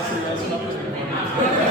ICS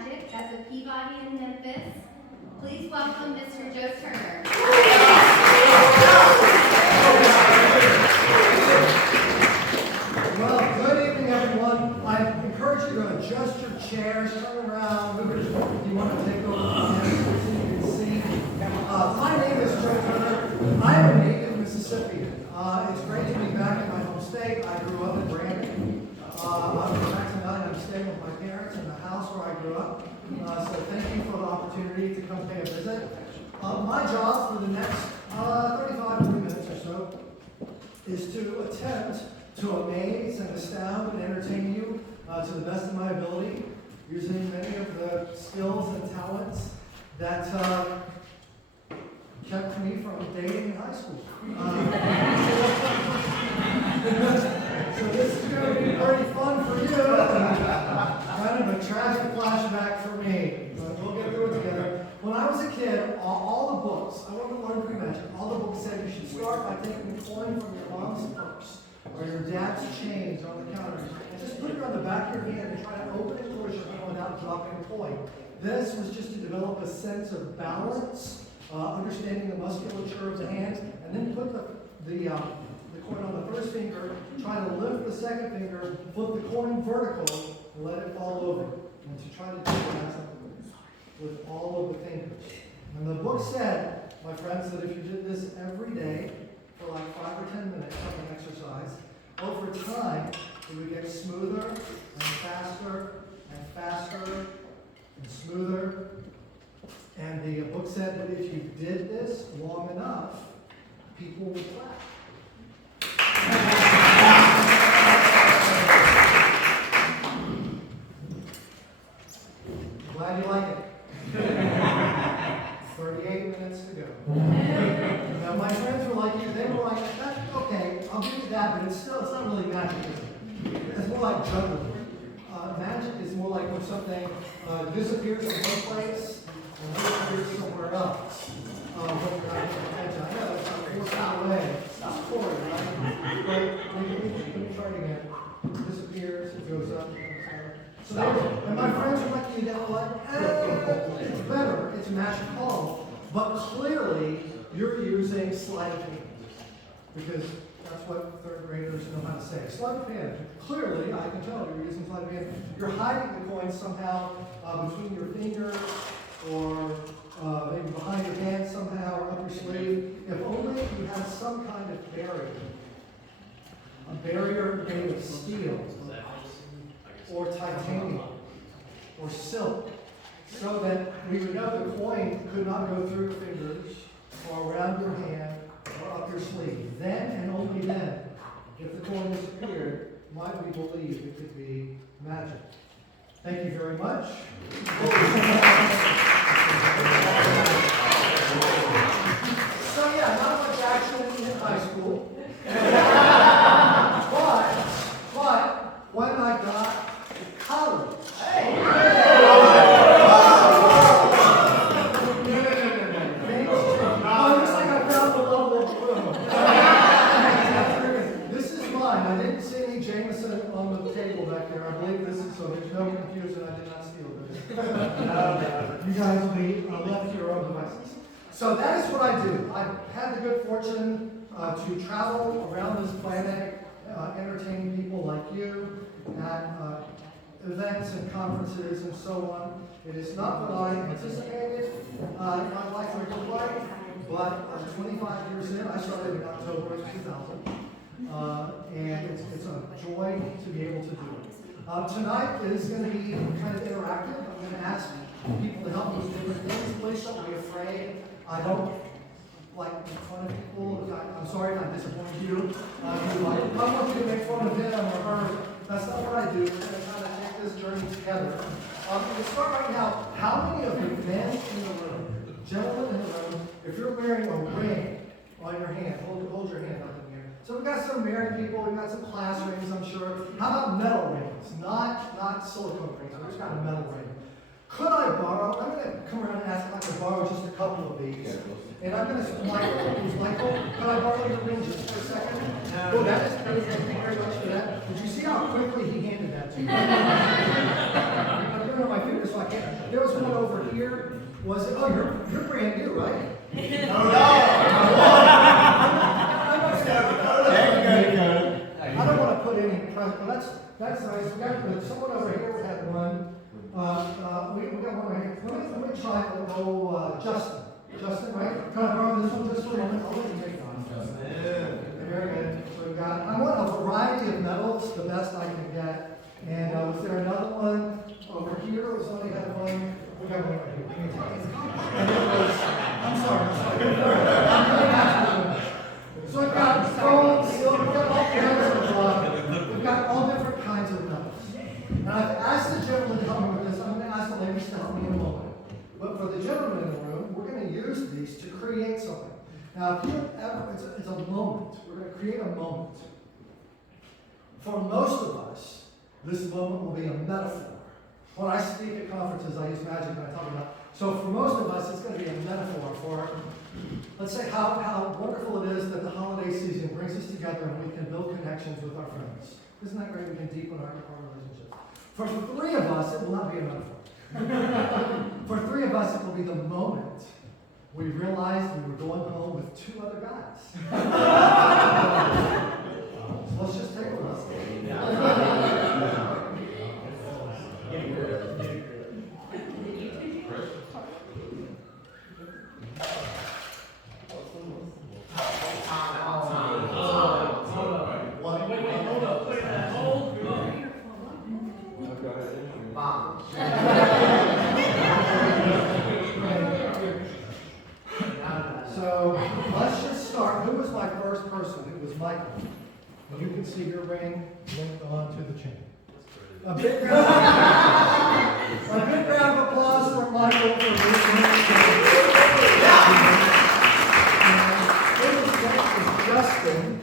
Magic at the Peabody in Memphis. Please welcome Mr. Joe Turner. Well, good evening, everyone. I encourage you to adjust your chairs, turn around, move it if you want to take over the camera so you can see. My name is Joe Turner. I am a native Mississippian. It's great to be back in my home state. I grew up in Brandon. I'm from Madison. I'm staying with my parents in the house where I grew up. So thank you for the opportunity to come pay a visit. My job for the next 40 minutes or so is to attempt to amaze and astound and entertain you to the best of my ability, using many of the skills and talents that kept me from dating in high school. So this is going to be pretty fun for you, kind of a tragic flashback for me, but we'll get through it together. When I was a kid, all the books, I wanted to learn pre-magic, all the books said you should start by taking a coin from your mom's purse or your dad's change on the counter, and just put it on the back of your hand and try to open it towards your hand without dropping a coin. This was just to develop a sense of balance, understanding the musculature of the hand, and then put the coin on the first finger, try to lift the second finger, flip the coin vertical, and let it fall over. And to try to do that with all of the fingers. And the book said, my friends, that if you did this every day for like 5 or 10 minutes, something exercise, over time, it would get smoother and faster and faster and smoother. And the book said that if you did this long enough, people would clap. Glad you like it. 38 minutes to go. Now my friends were like you, they were like, okay, I'll give you that, but it's not really magic, is it? It's more like juggling. Magic is more like when something disappears in one place and disappears somewhere else. When you're not paying attention. I know it's not forcing away. That's Corey, right? But let me try it again. It disappears, it goes up, it comes down. So and my friends were like, they were like, it's better, it's magic call. But clearly, you're using sleight of hand. Because that's what third graders know how to say. Sleight of hand. Clearly, I can tell you're using sleight of hand. You're hiding the coin somehow between your fingers or maybe behind your hand somehow or up your sleeve. If only you had some kind of barrier. A barrier made of steel or titanium or silk, so that we would know the coin could not go through your fingers or around your hand or up your sleeve. Then and only then, if the coin disappeared, might we believe it could be magic. Thank you very much. So yeah, not much action in high school. but when I got to college, looks like I found the level of room. This is mine. I didn't see any Jameson on the table back there. I believe this is, so there's no confusion. I did not steal this. You guys will be left to your own devices. So that is what I do. I've had the good fortune to travel around this planet, entertaining people like you at events and conferences and so on. It is not what I anticipated my life would look like, but 25 years in, I started in October of 2000, and it's a joy to be able to do it. Tonight is going to be kind of interactive. I'm going to ask people to help me with different things. Please don't be afraid. I don't like make fun of people. I'm sorry if I disappointed you. I want you to make fun of him or her. That's not what I do. We're going to kind of take this journey together. We'll start right now. How many of you men in the room, gentlemen in the room, if you're wearing a ring on your hand, hold your hand up in the air. So we've got some married people, we've got some class rings, I'm sure. How about metal rings? Not silicone rings. I've just got a metal ring. Could I borrow? I'm going to come around and ask if I could borrow just a couple of these. And I'm going to, Michael, could I borrow your ring just for a second? Oh, that is pretty good. Thank you very much for that. Did you see how quickly he handed that to you? I'm going to my fingers, so I can't. There was one over here. Was it? Oh, you're brand new, right? I don't want to put any pressure, but that's nice. We got someone over here had one. We got one right here. Let me try Justin. Justin, right? Can I borrow this one just for a moment? I'll let you take it on. Very good. So we got, I want a variety of medals, the best I can get. And was there another one over here? Was only had one. We got one right here. And it was, I'm sorry. So we've got gold, silver, we've got all kinds of, we've got all different kinds of medals. And I've asked the gentleman to help me with this. I'm going to ask the ladies to help me in a moment. But for the gentlemen in the room, we're going to use these to create something. Now, if you ever, it's a moment. We're going to create a moment. For most of us, this moment will be a metaphor. When I speak at conferences, I use magic when I talk about. So for most of us, it's going to be a metaphor for, let's say, how wonderful it is that the holiday season brings us together and we can build connections with our friends. Isn't that great? We can deepen our relationships. For three of us, it will not be a metaphor. For three of us, it will be the moment we realized we were going home with two other guys. So let's just take a look. So let's just start. Who was my first person? It was Michael. And you can see your ring linked onto the chain. A big round of applause for Michael for this ring. It was Justin.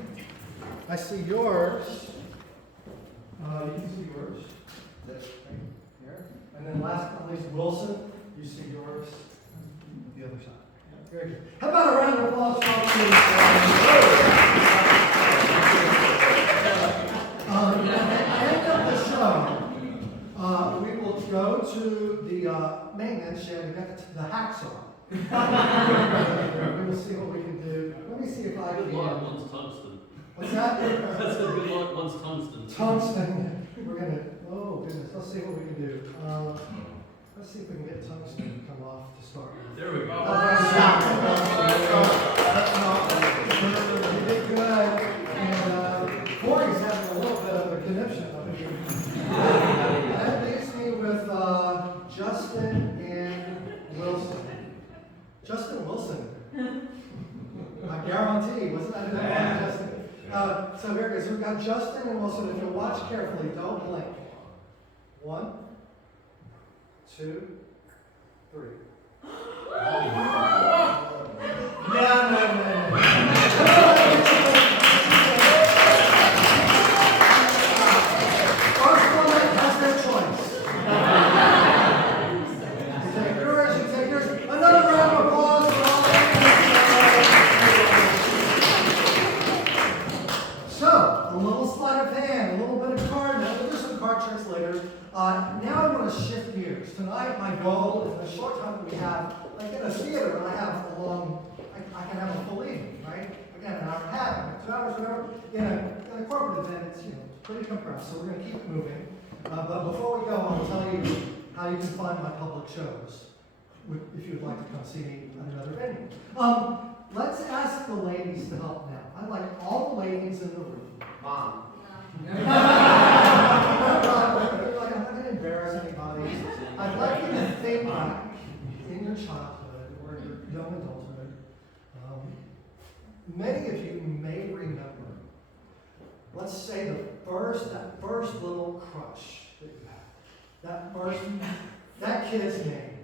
I see yours. You can see yours. Right here. And then last but not least, Wilson. You see yours. The other side. Very good. How about a round of applause for at the end of the show, we will go to the maintenance shed and get the hacksaw. We're going to see what we can do. Let me see if I can. Good luck, one's tungsten. What's that? That's a good luck, one's tungsten. Tungsten. We're going to, oh goodness, let's see what we can do. Let's see if we can get tungsten to come off to start with. There we go. You did good. And Corey's having a little bit of a conniption up here. That leaves me with Justin and Wilson. Justin Wilson. I guarantee, wasn't that Justin? So here it is. We've got Justin and Wilson. If you watch carefully, don't blink. 1, 2, 3. No. First one that has their choice. You take yours, you take yours. Another round of applause for all of you. So, a little sleight of hand, a little bit of card. Now we'll do some card tricks later. Now I want to shift gears. Tonight, my goal is in the short time that we have, like in a theater, I have a long, I can have a full evening, right? I can have an hour and a half, 2 hours, whatever. In a corporate event, it's pretty compressed, so we're going to keep it moving. But before we go, I'll tell you how you can find my public shows if you would like to come see me at another venue. Let's ask the ladies to help now. I'd like all the ladies in the room. Mom. I'm not going to embarrass anybody. I'd like you to think back in your childhood or your young adulthood. Many of you may remember, let's say that first little crush that you had. That kid's name.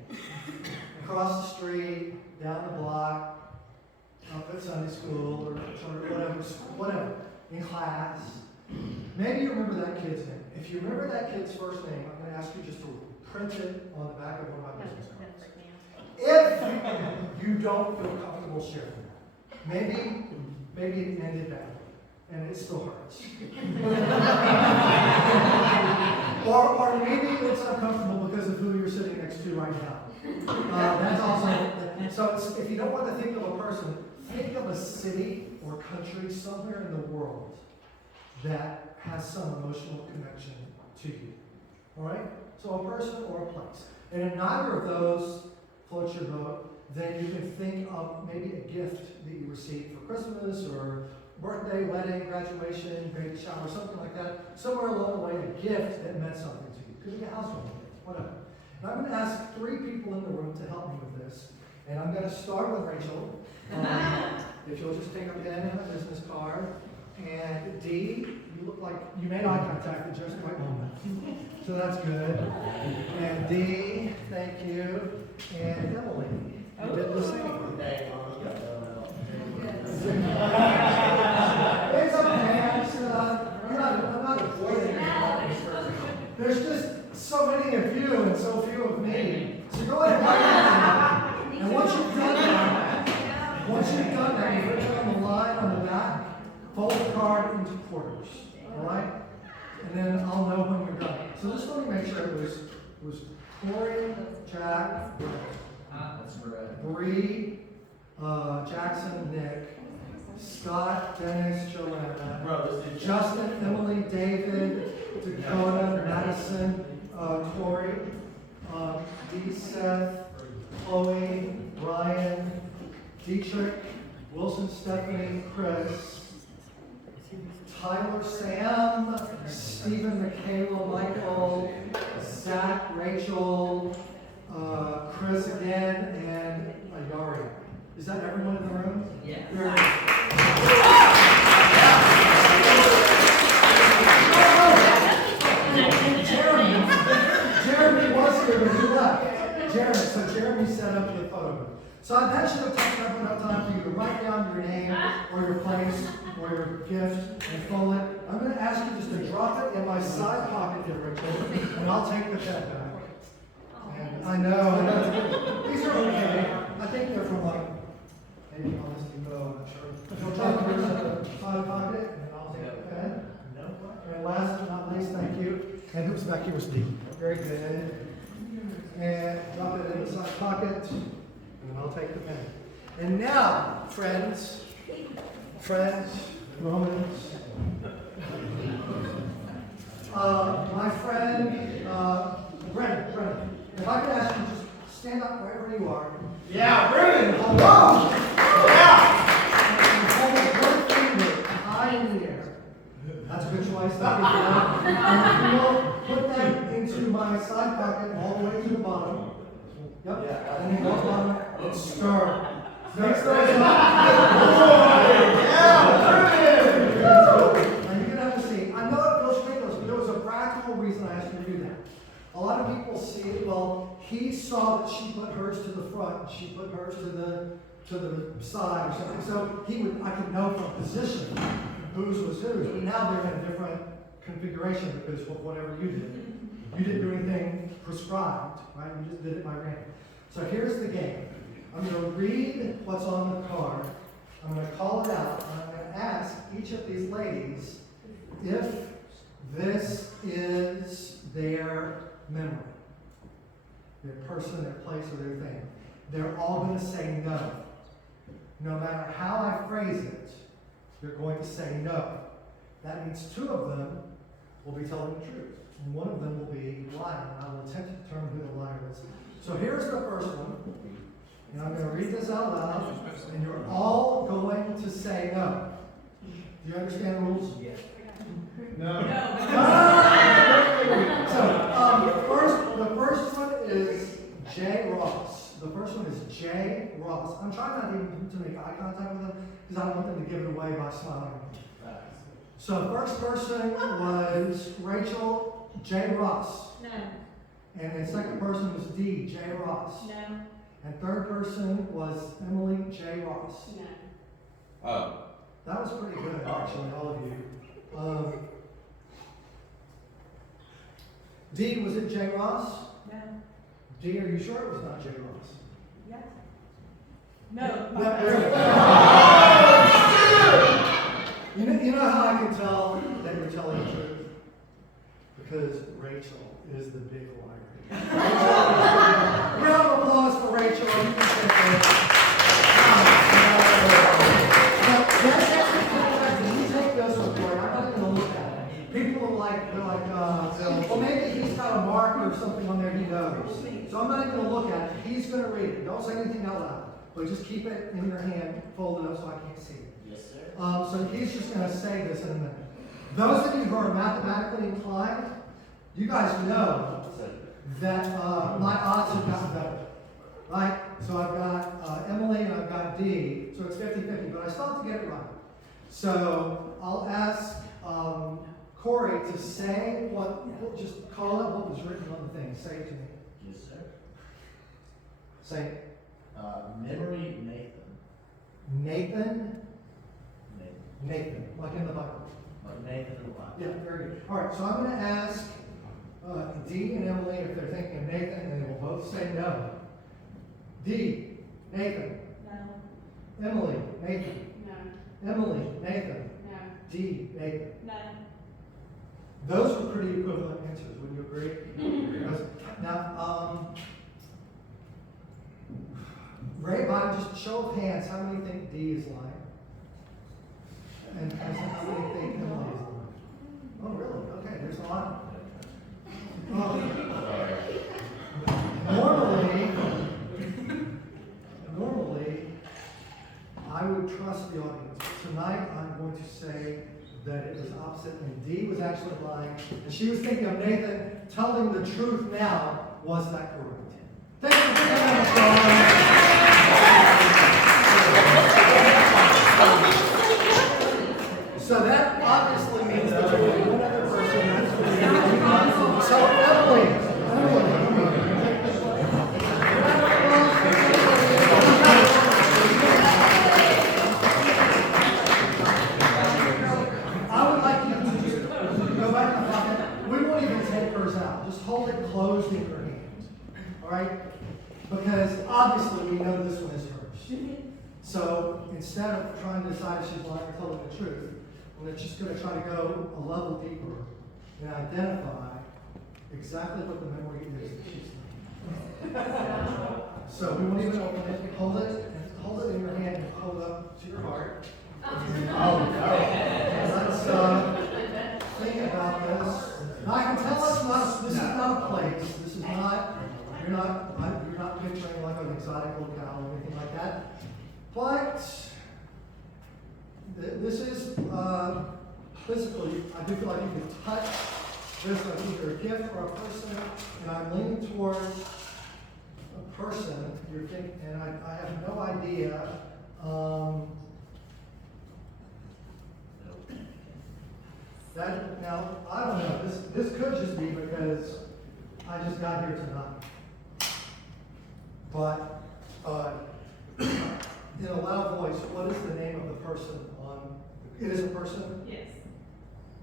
Across the street, down the block, up at Sunday school or whatever, in class. Maybe you remember that kid's name. If you remember that kid's first name, I'm going to ask you just to print it on the back of one of my business cards. If you don't feel comfortable sharing that, maybe it ended badly, and it still hurts. Or maybe it's uncomfortable because of who you're sitting next to right now. That's also, so if you don't want to think of a person, think of a city or country somewhere in the world that has some emotional connection to you. All right? So a person or a place. And if neither of those floats your boat, then you can think of maybe a gift that you received for Christmas or birthday, wedding, graduation, baby shower, something like that. Somewhere along the way, a gift that meant something to you. Could be a housewarming gift, whatever. And I'm going to ask 3 people in the room to help me with this. And I'm going to start with Rachel. If you'll just take a pen and a business card. And D, you look like you made eye contact at just the right moment. So that's good. And D, thank you. And Emily, you did the same. It's okay. I'm not avoiding it. There's just so many of you and so few of me. So go ahead and write it. And once you've done that, you put it on the line on the back, fold the card into quarters. All right? And then I'll know when we're done. So just let me make sure it was Corey, Jack, Bree, Jackson, Nick, Scott, Dennis, Joanna, Justin, Emily, David, Dakota, Madison, Corey, Seth, Chloe, Brian, Dietrich, Wilson, Stephanie, Chris, Tyler, Sam, Stephen, Michaela, Michael, Zach, Rachel, Chris again, and Ayari. Is that everyone in the room? Yeah. Jeremy was here, but he left. So Jeremy set up the photo booth. So that should have taken up enough time for you to write down your name or your place or your gift and fold it. I'm going to ask you just to drop it in my side pocket here, Rachel, and I'll take the pen back. And I know. These are okay. I think they're from like, maybe honestly, no, I'm not sure. You'll drop it in the side pocket, and I'll take the pen. And last but not least, thank you. And who's back here was Steve. Very good. And drop it in the side pocket, and I'll take the pen. And now, friends, Romans, my friend, Brennan, if I could ask you just stand up wherever you are. Yeah, Brennan! Hello! Yeah! And hold one finger high in the air. That's a good choice. And we'll put that into my side pocket all the way to the bottom. Yep. Yeah. And then go bottom and stir. Next Now you're gonna have to see. I know it feels ridiculous, but there was a practical reason I asked you to do that. A lot of people see it. Well, he saw that she put hers to the front, and she put hers to the side or something. So I could know from position whose was whose. But now they're in a different configuration because of whatever you did. You didn't do anything prescribed, right? You just did it by random. So here's the game. I'm going to read what's on the card. I'm going to call it out, and I'm going to ask each of these ladies if this is their memory, their person, their place, or their thing. They're all going to say no. No matter how I phrase it, they're going to say no. That means 2 of them will be telling the truth, and 1 of them will be lying. I will attempt to determine who the liar is. So here's the first one, and I'm going to read this out loud, and you're all going to say no. Do you understand the rules? Yes. No. So the first one is J. Ross. The first one is J. Ross. I'm trying not even to make eye contact with them because I don't want them to give it away by smiling at me. So the first person was Rachel J. Ross. No. And the second person was D. J. Ross. No. And third person was Emily J. Ross. No. Oh. That was pretty good, actually, all of you. D, was it J. Ross? No. D, are you sure it was not J. Ross? Yes. No. You know how I can tell that you're telling the truth? because Rachel is the big liar. Round of applause for Rachel. You can sit there. You take those before. I'm not going to look at it. People are like, well, maybe he's got a mark or something on there he knows. So I'm not even going to look at it. He's going to read it. Don't say anything out loud, but just keep it in your hand, fold it up so I can't see it. Yes, sir. So he's just going to say this in a minute. Those of you who are mathematically inclined, you guys know that my odds have gotten better, right? So I've got Emily and I've got D, so it's 50-50, but I still have to get it right. So I'll ask Corey to say just call it what was written on the thing. Say it to me. Yes, sir. Say it. Memory Nathan. Nathan, like in the Bible. Like Nathan in the Bible. Yeah, very good. All right, so I'm going to ask D and Emily if they're thinking of Nathan, and they will both say no. D, Nathan. No. Emily, Nathan. No. Emily, Nathan. No. D, Nathan. No. Those were pretty equivalent answers, wouldn't you agree? Now, Ray, by just show of hands, how many think D is lying? And how many think Emily is lying? Oh, really? Okay, there's a lot. Normally, I would trust the audience. Tonight, I'm going to say that it was opposite, and Dee was actually lying, and she was thinking of Nathan telling the truth now. Was that correct? Thank you for that. So that obviously means that there was one other person. So Emily. I would like you to just go back in the pocket. We won't even take hers out. Just hold it closed in your hand. All right? Because obviously we know this one is hers. So instead of trying to decide if she's lying or telling the truth, we're just going to try to go a level deeper and identify exactly what the memory is that she's thinking. So we won't even open it. Hold it in your hand and hold it up to your heart. Let's think about this. Now I can tell this is not a place. This is not. You're not picturing like an exotic locale or anything like that. But this is physically, I do feel like you can touch this as either a gift or a person, and I'm leaning towards a person. You're thinking, and I have no idea. That now I don't know. This could just be because I just got here tonight. But in a loud voice, what is the name of the person on? It is a person? Yes.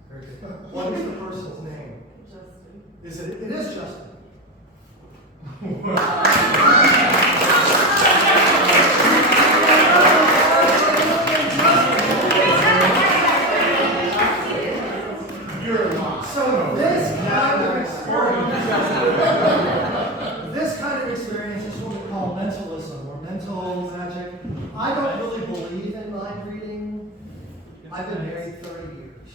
Very good. What is the person's name? Justin. It is Justin. So this kind of experience is what we call mentalism or mental magic. I don't really believe in mind reading. I've been married 30 years.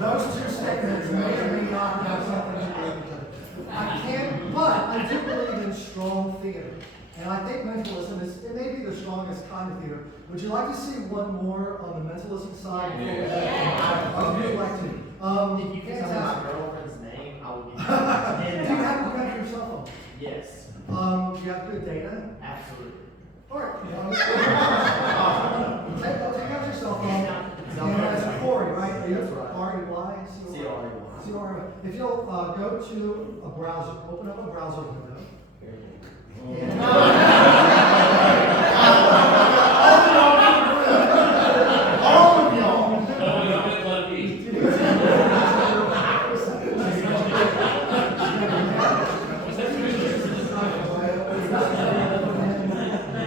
Those two statements may or may not have something to do with each other. I can't, but I do believe in strong theater. And I think mentalism it may be the strongest kind of theater. Would you like to see one more on the mentalism side? Yeah. I would like to. If you can tell my girlfriend's name, I will give you Do you have to grab your cell phone? Yes. Do you have good data? Absolutely. All right. Take out your cell phone. And that's Corey, right? That's right. R-E-Y? C-R-E-Y. C-R-E-Y. If you'll go to a browser, open up a browser window. All of y'all.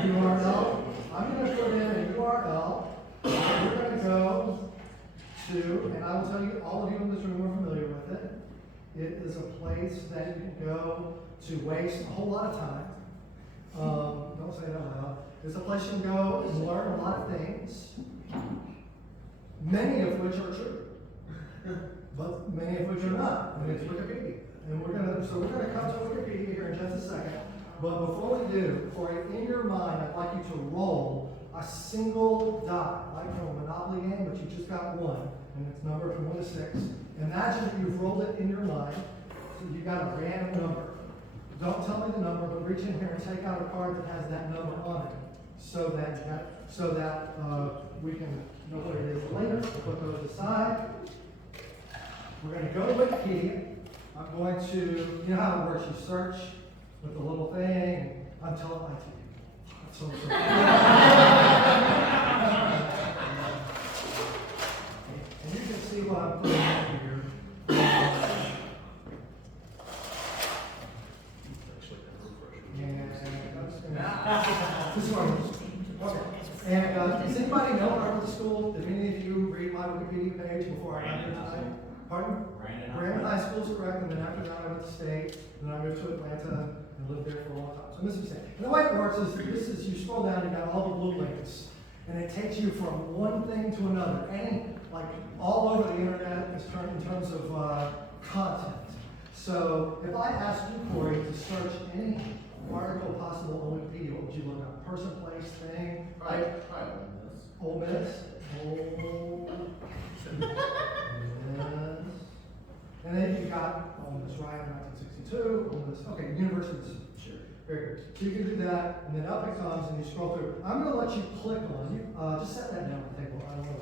URL. I'm going to put in a URL. We're going to go to, and I will will tell you, all of you in this room are familiar with it. It is a place that you can go to waste a whole lot of time. Don't say that loud. It's a place you can go and learn a lot of things, many of which are true, but many of which are not. And it's Wikipedia. And we're gonna come to Wikipedia here in just a second. But before we do, in your mind, I'd like you to roll a single die, like from a Monopoly game, but you just got one, and it's numbered from 1 to 6. Imagine if you've rolled it in your mind, so you got a random number. Don't tell me the number, but reach in here and take out a card that has that number on it, so that we can know what it is later. We'll put those aside. We're going to go to Wikipedia. I'm going to, you know how it works, you search with the little thing, I'm telling IT. So, and you can see what I'm putting up here. This is what okay. And does anybody know when I went to school? Did any of you read my Wikipedia page before I got here tonight? Pardon? Brandon High School is correct, and then after that I went to state, and then I moved to Atlanta and lived there for a long time. So Mississippi State. And the way it works is you scroll down, you got all the blue links, and it takes you from one thing to another. Like all over the internet in terms of content. So if I asked you, Corey, to search any article possible on Wikipedia, what would you look up? Person, place, thing? Right. Ole Miss. Ole Miss. And then you got Ole Miss, right, 1962. Ole Miss. Okay, universities. Sure. Very good. So you can do that, and then up it comes, and you scroll through. I'm going to let you click on you. Just set that down on the table. I don't know.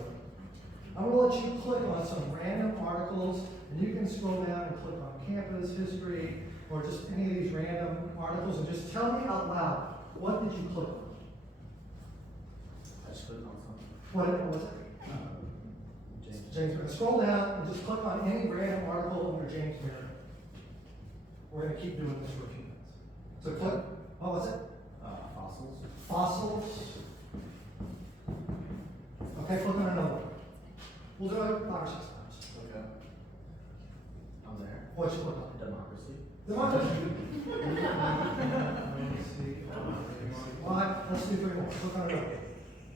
I'm going to let you click on some random articles, and you can scroll down and click on campus history, or just any of these random articles, and just tell me out loud, what did you click on? I just clicked on something. What was it? James Merritt. Scroll down and just click on any random article under James Merritt. We're going to keep doing this for a few minutes. So click, what was it? Fossils. Fossils. Okay, click on another one. We'll do it 5 or 6 times. Okay. I'm there. What you click on? Democracy. Democracy. Let me see. 5. Let's do 3 more. Click on another.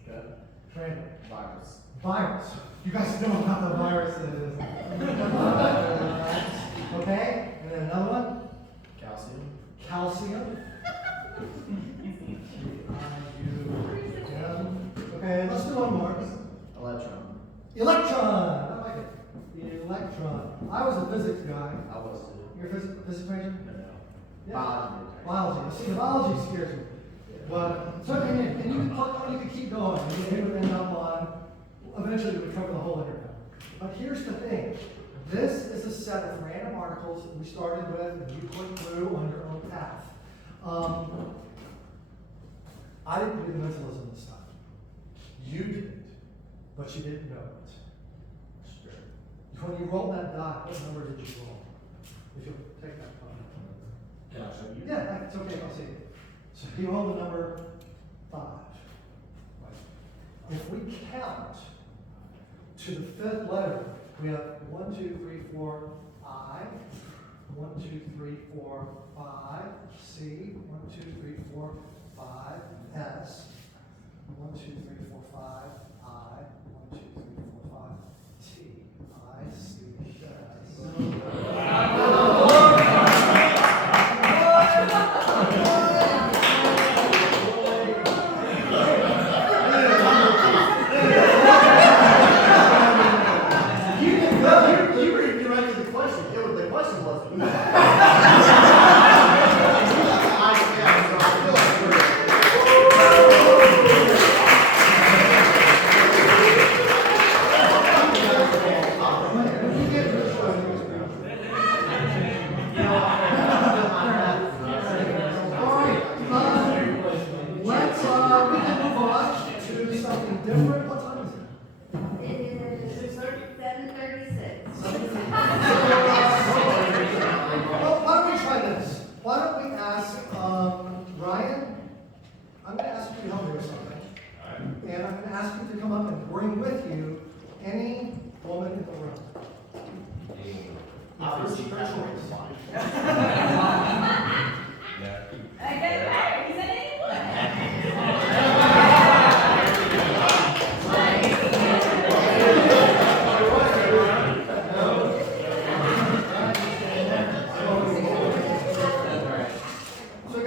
Okay. Random. Virus. Virus. You guys know about the viruses. Okay, and then another one. Calcium. Calcium. Okay, let's do one more. Electron. Electron. I like it. Electron. I was a physics guy. I was too. You're a physics major? No. Yeah. Biology. Biology. See, the biology scares me. But so and you can click on, you can keep going, and you would end up on. Eventually, we would cover the whole internet. But here's the thing. This is a set of random articles that we started with, and you click through on your own path. I didn't do the mentalism this time. You didn't, but you didn't know it. Sure. When you rolled that die, what number did you roll? If you'll take that phone. Can I show you? Yeah, it's okay if I see it. So you rolled the number 5. If we count to the 5th letter, we have 1, 2, 3, 4, I. 1, 2, 3, 4, 5. C. 1, 2, 3, 4, 5. S. 1, 2, 3, 4, 5. I. 1, 2, 3, 4, 5. T. I. C. S. You answered the question. The question was. Different. What time is it? It is 7:36. Well, why don't we try this? Why don't we ask Ryan? I'm going to ask you to help me with something. And I'm going to ask you to come up and bring with you any woman in the room.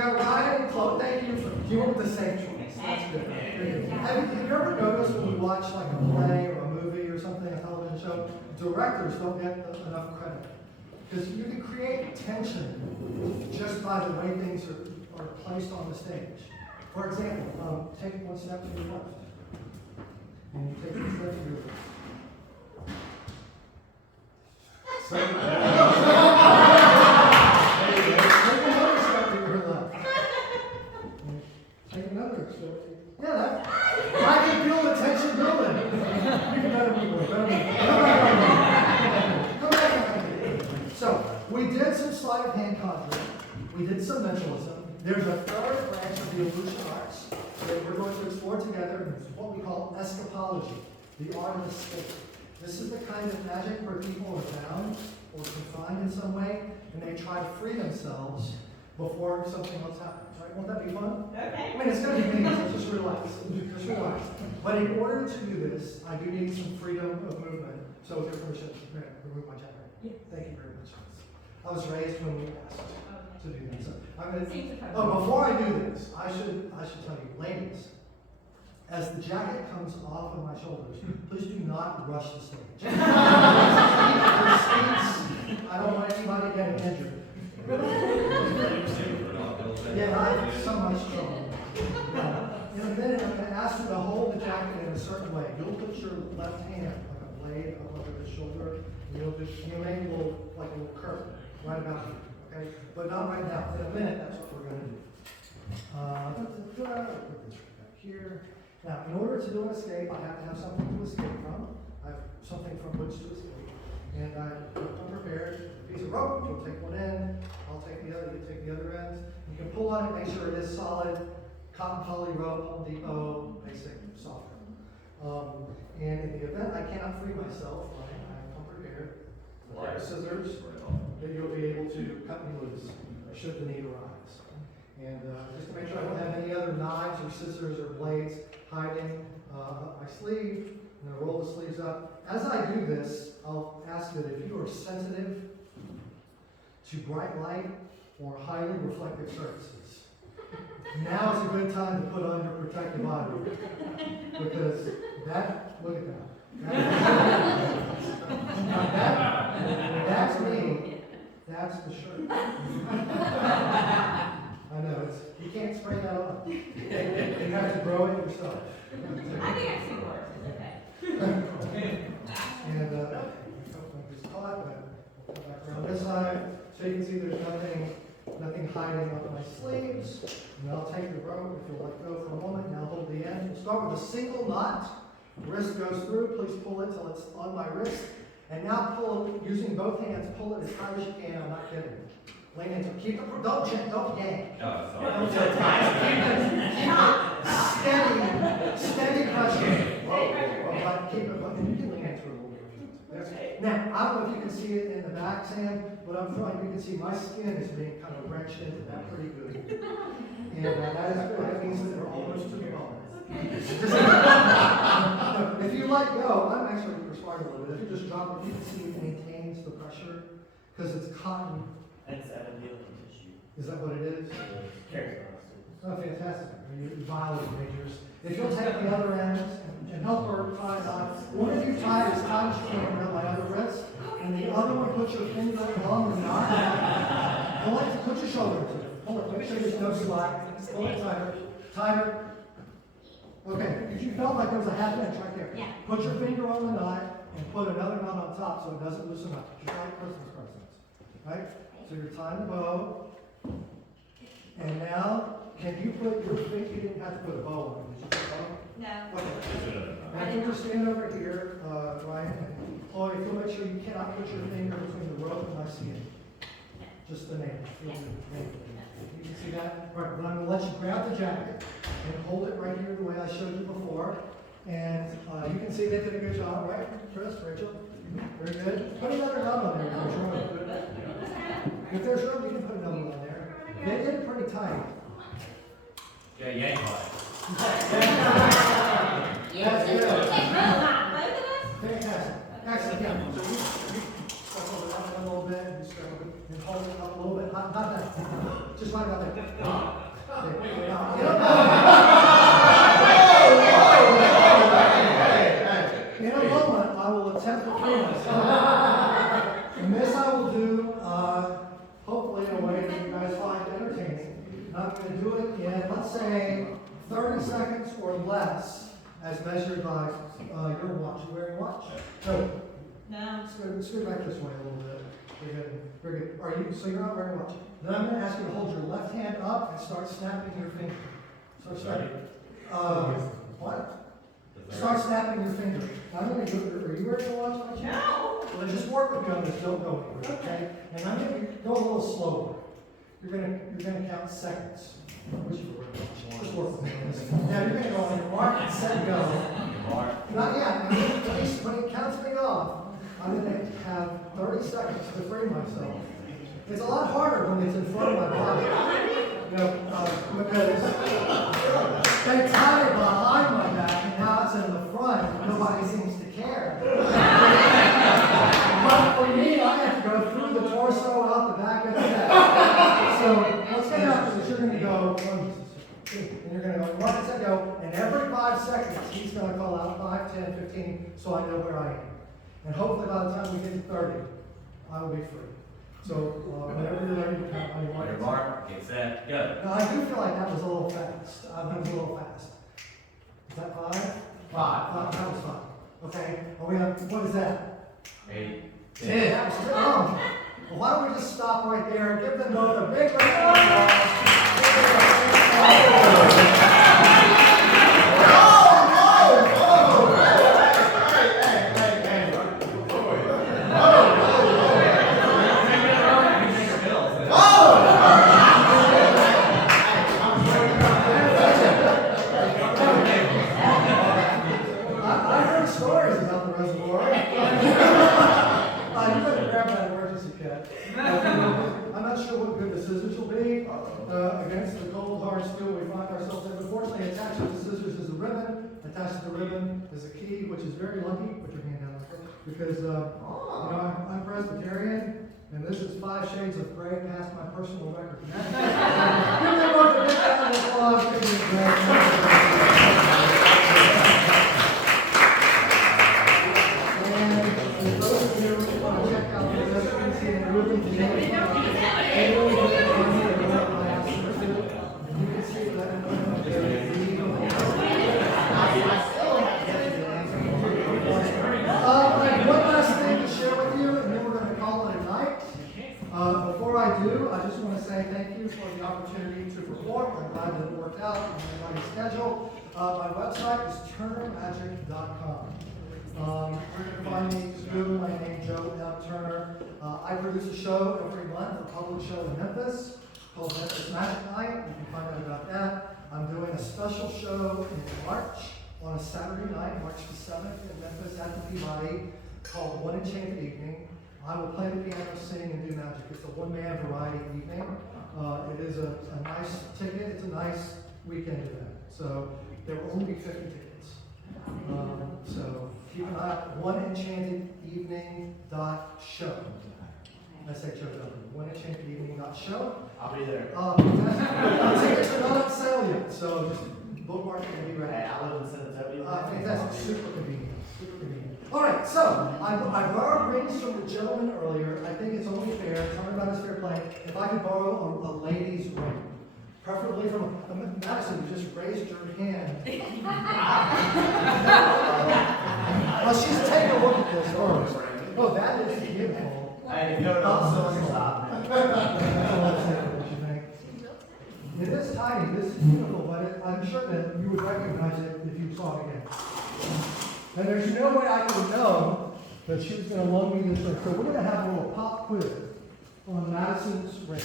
got Ryan and Chloe. Thank you for, you went with the same choice. That's good. Have you ever noticed when we watch like a play or a movie or something, a television show, directors don't get enough credit? Because you can create tension just by the way things are placed on the stage. For example, take one step to your left. And you take one step to your left. So, take another step to your left. Take another step. Yeah, that, I can feel the tension building. You can better move, better move. Come back. So, we did some sleight of hand conjuring. We did some mentalism. There's a third branch of the illusion arts that we're going to explore together. It's what we call escapology, the art of escape. This is the kind of magic where people are bound or confined in some way, and they try to free themselves before something else happens. Right? Won't that be fun? Okay. I mean, it's going to be me, so just relax. Just relax. But in order to do this, I do need some freedom of movement. So with your permission, I'm going to remove my jacket. Yeah. Thank you very much. I was raised when we asked to do that. So I'm going to. Oh, before I do this, I should tell you, ladies, as the jacket comes off of my shoulders, please do not rush the stage. I don't want anybody getting injured. Yeah, I have so much trouble. In a minute, I'm going to ask you to hold the jacket in a certain way. You'll put your left hand like a blade up over the shoulder, and you'll make a little curve right about here. Okay, but not right now. In a minute, that's what we're going to do. Put this right back here. Now, in order to do an escape, I have to have something to escape from. I have something from which to escape. And I'm prepared. A piece of rope, you'll take one end, I'll take the other, you take the other end. You can pull on it, make sure it is solid. Cotton poly rope, Home Depot, basic, soft. And in the event I cannot free myself, I'm prepared. Like scissors, that you'll be able to cut me loose should the need arise. And just to make sure I don't have any other knives or scissors or blades hiding up my sleeve, I'm going to roll the sleeves up. As I do this, I'll ask that if you are sensitive to bright light or highly reflective surfaces, now is a good time to put on your protective eyewear. Because look at that. That's me. That's the shirt. I know, you can't spray that on. You have to grow it yourself. I think I've seen worse. Okay. And just caught, but we'll come back around this side. So you can see there's nothing hiding up my sleeves. And I'll take the rope if you'll let go for a moment, and I'll hold the end. We'll start with a single knot. Wrist goes through, please pull it till it's on my wrist. And now pull it, using both hands, pull it as hard as you can, I'm not kidding. Lean into it. Keep it, don't yank. Don't steady pressure. Keep it, and you can lean into it a little bit. Now, I don't know if you can see it in the back, Sam, but up front you can see my skin is being kind of wrenched into that pretty good. And that is good. That means that we're almost to the bone. If you let go, I'm actually perspiring a little bit. If you just drop it, you can see it maintains the pressure because it's cotton. It's epithelial tissue. Is that what it is? Carries Oh, fantastic. You violate majors. If you'll take the other end and help her tie it on. One of you tie as tight as you can around my other wrist, and the other one put your finger on the knot. Pull it, put your shoulder into it. Pull it, make sure there's no slack. Pull it tighter. Tighter. Okay, if you felt like there was a half inch right there, put your finger on the knot and put another knot on top so it doesn't loosen up. Just like Christmas presents. Right? So you're tying the bow. And now, can you put your finger, you didn't have to put a bow on it, did you put a bow? No. Okay. Now you just stand over here, Ryan, and Chloe, if you'll make sure you cannot put your finger between the rope and my skin. Just the nail. You can see that? All right, but I'm going to let you grab the jacket and hold it right here the way I showed you before. And you can see they did a good job, right? Chris, Rachel? Very good. Put another knot on there if there's room. If there's room, you can put another one on there. They did it pretty tight. Yeah, yank on it. That's good. Both of us? Fantastic. Excellent. Yeah. So you step over that one a little bit, you step over and hold it up a little bit, not that, just right about there. In a moment, I will attempt to free myself. And this I will do, hopefully in a way that you guys find entertaining. And I'm going to do it in, let's say, 30 seconds or less, as measured by your watch. You wearing a watch? No. No. Scoot back this way a little bit. Very good. Very good. So you're not wearing a watch. Then I'm going to ask you to hold your left hand up and start snapping your finger. Start snapping. What? Start snapping your finger. I'm going to go. Are you wearing a watch? No. Well, then just work with me on this. Don't go anywhere, okay? And I'm going to go a little slower. You're going to count seconds. Just work with me on this. Now you're going to go on your mark and set go. Not yet. When it counts me off, I'm going to have 30 seconds to free myself. It's a lot harder when it's in front of my body. You know, because they tie it behind my back, and now it's in the front. Nobody seems to care. But for me, I have to go through the torso, out the back of the neck. So what's going to happen is you're going to go, and you're going to go, mark and set go, and every 5 seconds, he's going to call out 5, 10, 15, so I know where I am. And hopefully by the time we get to 30, I will be free. So whenever you're ready to count on your On your mark. mark, get set, go. Now I do feel like that was a little fast. That was a little fast. Is that 5? 5. That was 5. Okay. Are we on, what is that? 8, 10. That was 10. Well, why don't we just stop right there and give them both a big round of applause. I'm not sure what good the scissors will be against the cold hard steel we find ourselves in. Unfortunately, attached to the scissors is a ribbon. Attached to the ribbon is a key, which is very lucky. Put your hand down because I'm Presbyterian, and this is 5 shades of gray past my personal record. Give them both a big round of applause. Give them a great And for those of you who want to check out the residency and moving today, you can see that one last thing to share with you, and then we're going to call it a night. Before I do, I just want to say thank you for the opportunity to perform. I'm glad that it worked out on my schedule. My website is turnermagic.com. You're going to find me, just Google my name, Joe M. Turner. I produce a show every month, a public show in Memphis called Memphis Magic Night. You can find out about that. I'm doing a special show in March on a Saturday night, March the 7th in Memphis at the Peabody called One Enchanted Evening. I will play the piano, sing, and do magic. It's a one-man variety evening. It is a nice ticket. It's a nice weekend event. So there will only be 50 tickets. So keep an eye out. oneenchantedevening.show. SHOW. oneenchantedevening.show. I'll be there. Tickets are not on sale yet, so just bookmark it and be ready. Hey, I live in San Antonio. Fantastic. Super convenient. Super convenient. All right, so I borrowed rings from the gentleman earlier. I think it's only fair, talking about this fair play, if I could borrow a lady's ring. Preferably from Madison, you just raised your hand. Well, she's taking a look at this first. Oh, that is beautiful. Hey, go to the stop, man. It is tiny, this is beautiful, but I'm sure that you would recognize it if you saw it again. And there's no way I could know that she was going to loan me this ring. So we're going to have a little pop quiz on Madison's ring.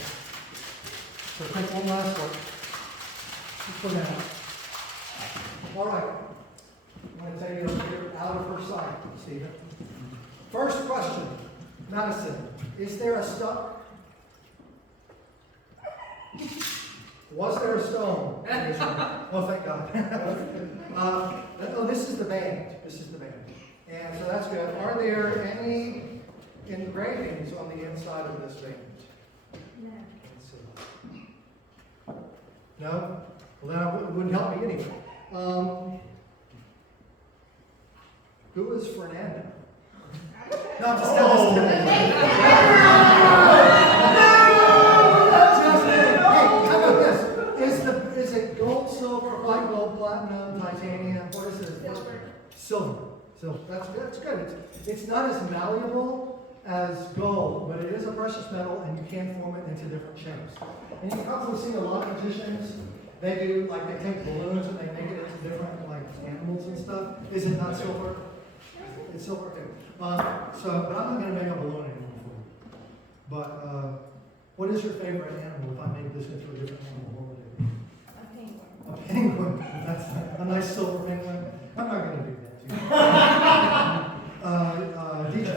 So take one last look. Just put it out. All right. I'm going to take it out of her sight, Stephen. First question. Madison, is there a stone? Was there a stone? Oh, thank God. Oh, this is the band. This is the band. And so that's good. Are there any engravings on the inside of this band? No. Let's see. No? Well, that wouldn't help me anyway. Who is Fernando? No, I'm just kidding. Hey, how about this? Is it gold, silver, white gold, platinum, titanium? What is it? Silver. Silver. That's good. It's not as malleable as gold, but it is a precious metal, and you can form it into different shapes. And you've probably seen a lot of magicians. They do, like, they take balloons and they make it into different, like, animals and stuff. Is it not silver? It's silver. Okay. But I'm not going to make a balloon animal for you. But what is your favorite animal? If I made this into a different animal, what would it be? A penguin. A penguin. That's a nice silver penguin. I'm not going to do that to you. DJ,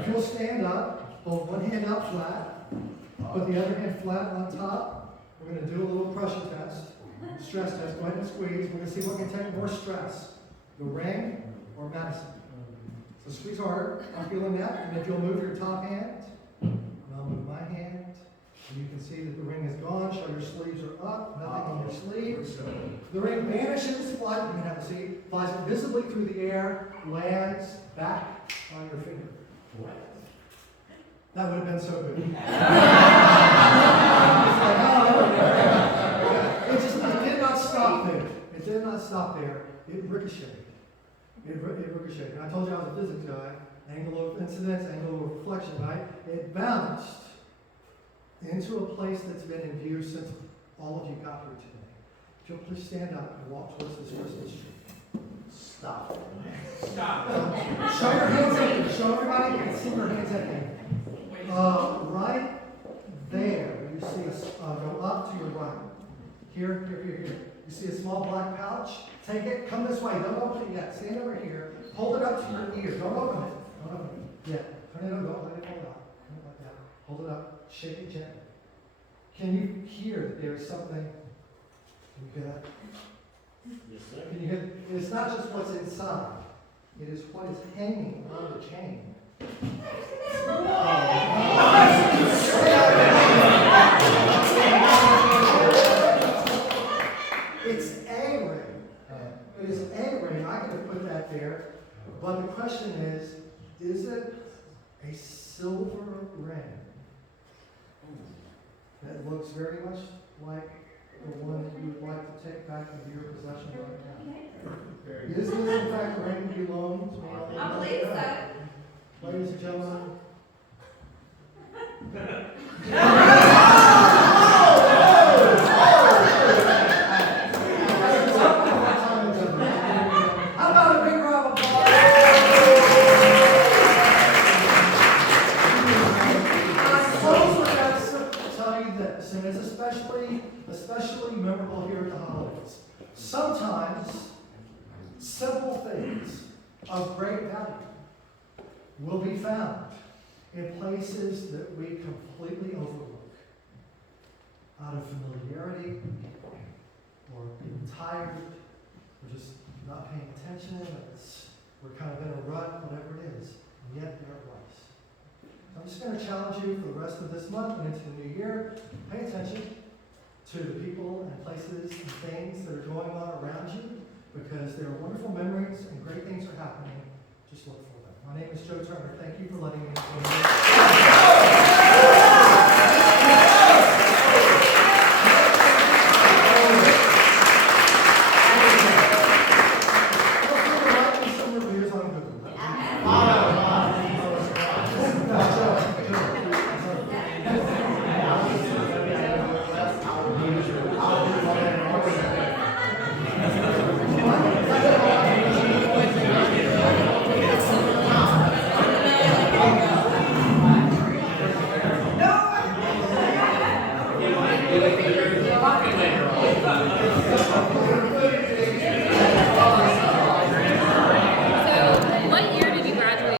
if you'll stand up, hold one hand out flat, put the other hand flat on top. We're going to do a little pressure test, stress test. Go ahead and squeeze. We're going to see what can take more stress, the ring or Madison. So squeeze hard. I'm feeling that. And if you'll move your top hand, and I'll move my hand, and you can see that the ring is gone. Show your sleeves are up. Nothing on your sleeves. The ring vanishes, flies. You can have a seat. Flies invisibly through the air, lands back on your finger. That would have been so good. It did not stop there. It did not stop there. It ricocheted. It ricocheted. And I told you I was a physics guy. Angle of incidence, angle of reflection, right? It bounced into a place that's been in view since all of you got here today. If you'll please stand up and walk towards this Christmas tree. Stop. Show your hands at me. Show everybody and see your hands at me. Right there, you see us go up to your right. Here. You see a small black pouch. Take it. Come this way. Don't open it yet. Stand over here. Hold it up to your ear. Don't open it. Don't open it. Yeah. Turn it over. Don't let it hold out. Like that. Hold it up. Shake it gently. Can you hear that there is something? Can you hear that? Yes, sir. Can you hear? It's not just what's inside. It is what is hanging on the chain. It's a ring. It is a ring. I could have put that there. But the question is it a silver ring that looks very much like the one that you would like to take back into your possession right now? Is this in fact a ring you belong to me? I believe so. Ladies and gentlemen. How about a big round of applause? I close with that to tell you this, and it's especially memorable here at the holidays. Sometimes simple things of great value will be found in places that we completely overlook out of familiarity or being tired or just not paying attention. We're kind of in a rut, whatever it is, and yet they're price. So I'm just going to challenge you for the rest of this month and into the new year. Pay attention to the people and places and things that are going on around you, because there are wonderful memories and great things are happening. Just look for them. My name is Joe Turner. Thank you for letting me Later on.